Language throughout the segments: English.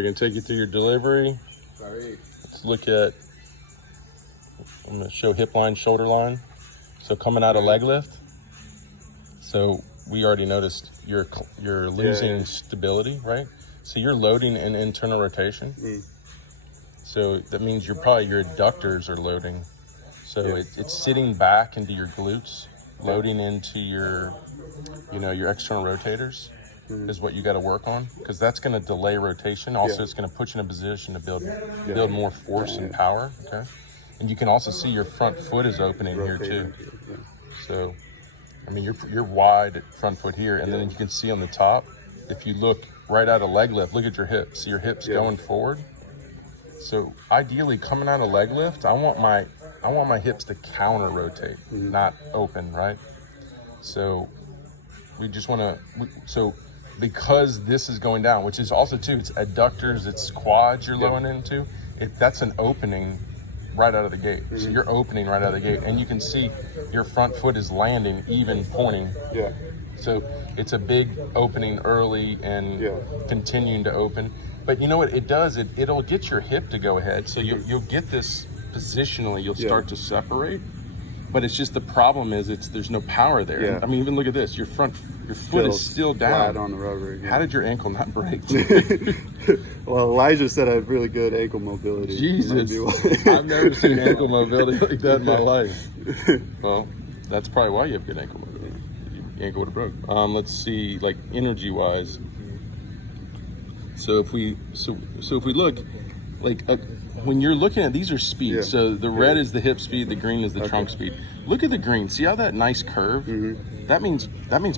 We're gonna take you through your delivery. Let's look at, I'm gonna show hip line, shoulder line. So coming out of leg lift. So we already noticed you're losing stability, right? So you're loading an internal rotation. So that means your adductors are loading. So it's sitting back into your glutes, loading into your, your external rotators. Is what you got to work on, because that's going to delay rotation. Also, it's going to put you in a position to build more force and power. Okay, and you can also see your front foot is opening here too. So, I mean, you're wide at front foot here, and then you can see on the top. If you look right out of leg lift, look at your hips. See your hips going forward. So ideally, coming out of leg lift, I want my hips to counter rotate, not open, right? So we just want to because this is going down, which is also too, it's adductors, it's quads you're lowering into. That's an opening right out of the gate. So you're opening right out of the gate, and you can see your front foot is landing, even pointing. So it's a big opening early and continuing to open. But you know what it does? It'll get your hip to go ahead. So you'll get this positionally, you'll start to separate. But it's just the problem is there's no power there. I mean, even look at this. Your foot is still down. Flat on the rubber. How did your ankle not break? Well, Elijah said I have really good ankle mobility. Jesus, I've never seen ankle mobility like that in my life. Well, that's probably why you have good ankle mobility. Your ankle would have broke. Let's see, like energy wise. So if we look, like when you're looking at, these are speeds. So the red is the hip speed, the green is the trunk speed. Look at the green. See how that nice curve? That means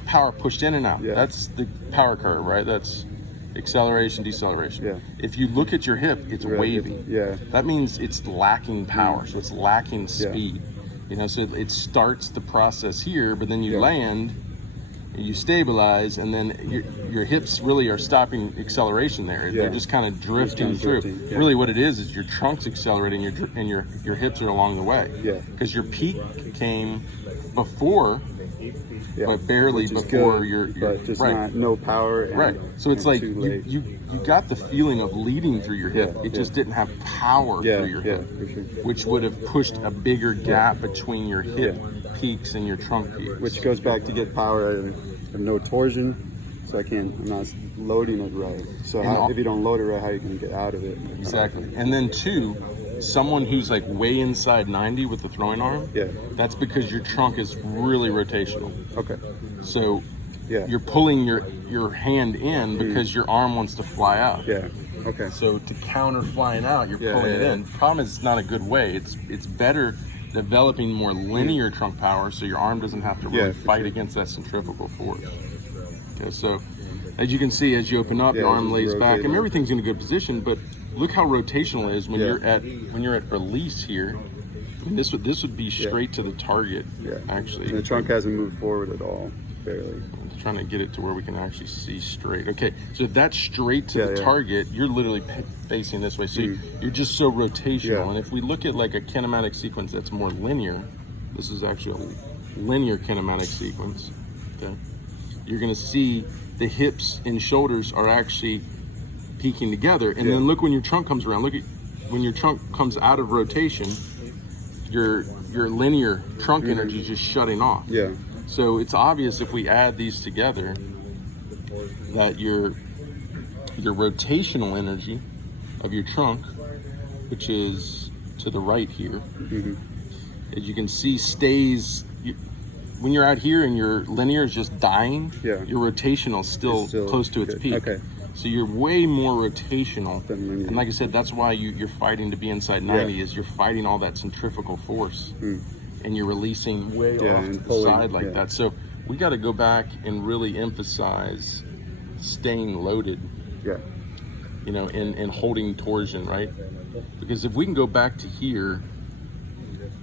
power pushed in and out. That's the power curve, right? That's acceleration, deceleration. If you look at your hip, it's wavy. That means it's lacking power, so it's lacking speed. So it starts the process here, but then you land, you stabilize, and then your hips really are stopping acceleration there. They're just kind of drifting through. Really what it is your trunk's accelerating and your hips are along the way. Because your peak came before, but barely before your but just no power. And, so it's like you got the feeling of leading through your hip. It just didn't have power through your hip, which would have pushed a bigger gap between your hip peaks and your trunk peaks. Which goes back to get power and no torsion. So I'm not loading it right. So if you don't load it right, how are you going to get out of it? Exactly. And then two, someone who's like way inside 90 with the throwing arm, that's because your trunk is really rotational. So you're pulling your hand in because your arm wants to fly out. So to counter flying out, you're pulling it in. Problem is, it's not a good way. It's better developing more linear trunk power, so your arm doesn't have to really fight against that centrifugal force. Okay, so as you can see, as you open up, your arm lays back, and everything's in a good position. But look how rotational it is when you're at release here. I mean, this would be straight to the target. Actually, and the trunk hasn't moved forward at all, barely. I'm trying to get it to where we can actually see straight. Okay, so if that's straight to the target, you're literally facing this way. So you're just so rotational. And if we look at like a kinematic sequence that's more linear, this is actually a linear kinematic sequence. Okay, you're going to see the hips and shoulders are actually peaking together. And then look when your trunk comes around. Look at when your trunk comes out of rotation, your linear trunk energy is just shutting off. So it's obvious if we add these together that your rotational energy of your trunk, which is to the right here, as you can see, stays. When you're out here and your linear is just dying, your rotational is still close to its peak. So you're way more rotational. And like I said, that's why you're fighting to be inside 90, is you're fighting all that centrifugal force. And you're releasing way off to the side like that. So we got to go back and really emphasize staying loaded, and holding torsion, right? Because if we can go back to here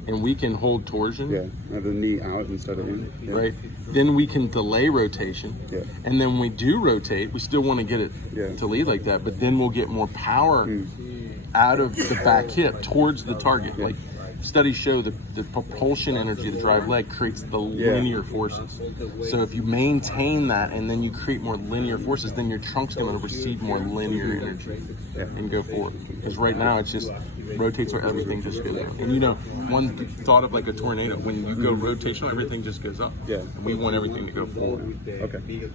and we can hold torsion, have the knee out instead of in, right? Then we can delay rotation, and then when we do rotate, we still want to get it to lead like that, but then we'll get more power out of the back hip towards the target. Like studies show that the propulsion energy, the drive leg, creates the linear forces. So if you maintain that and then you create more linear forces, then your trunk's going to receive more linear energy and go forward. Because right now it just rotates where everything just goes down. And one thought of like a tornado, when you go rotational, everything just goes up. Yeah. And we want everything to go forward. Okay.